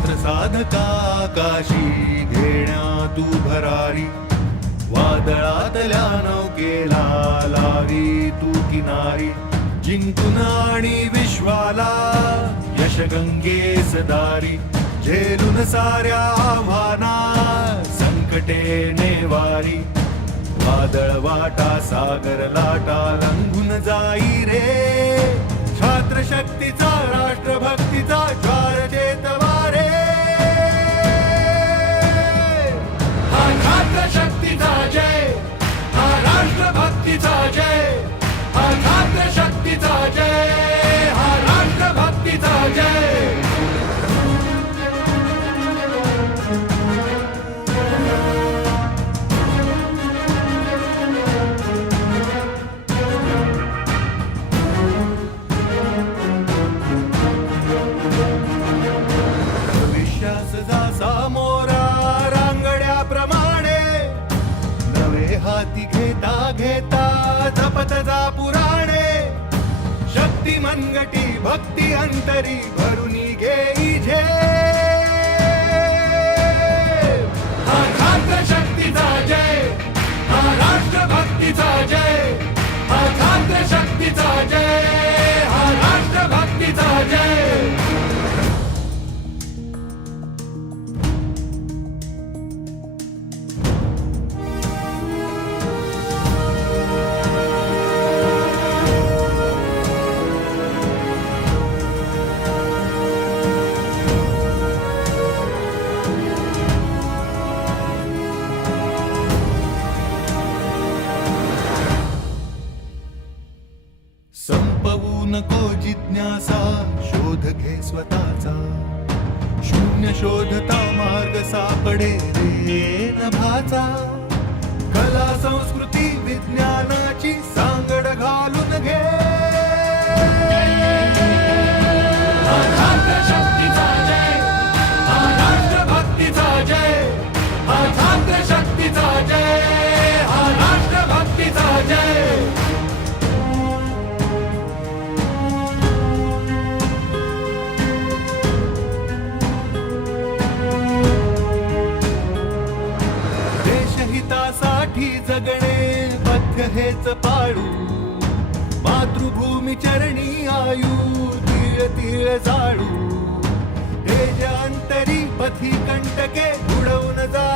छात्र साधका आकाशी घेण्या तू भरारी, वादळातल्या नौकेला लावी तू किनारी, जिंकून आणि विश्वाला यशगंगेस दारी, झेलून साऱ्या आव्हाना संकटे नेवारी, वादळ वाटा सागर लाटा लंघून जाई रे, छात्र शक्तीचा राष्ट्रभक्तीचा ज्वार चेतवारे, हा छात्र शक्तीचा जय, हा राष्ट्रभक्तीचा जय, हा छात्र शक्तीचा जय, हा राष्ट्रभक्तीचा जय. हाती घेता घेता जपत जा पुराणे, शक्ती मनगटी भक्ती अंतरी भरुनी घेई झे, हा छात्र शक्तीचा जय, हा राष्ट्रभक्तीचा जय, हा छात्र शक्तीचा जय, हा राष्ट्रभक्तीचा जय. संपवू नको जिज्ञासा, शोध घे स्वतःचा, शून्य शोधता मार्ग सापडे रे नभाचा, कला संस्कृती विज्ञानाची सांगड घालून घे, हा छात्र शक्तीचा जय, हा राष्ट्रभक्तीचा जय, हा छात्र शक्तीचा जय, हा राष्ट्रभक्तीचा जय. साठी जगणे बद्ध हेच पाळू, मातृभूमी चरणी आयु तीळ तीळ जाळू, हे जे अंतरी पथी कंटके उडवून जा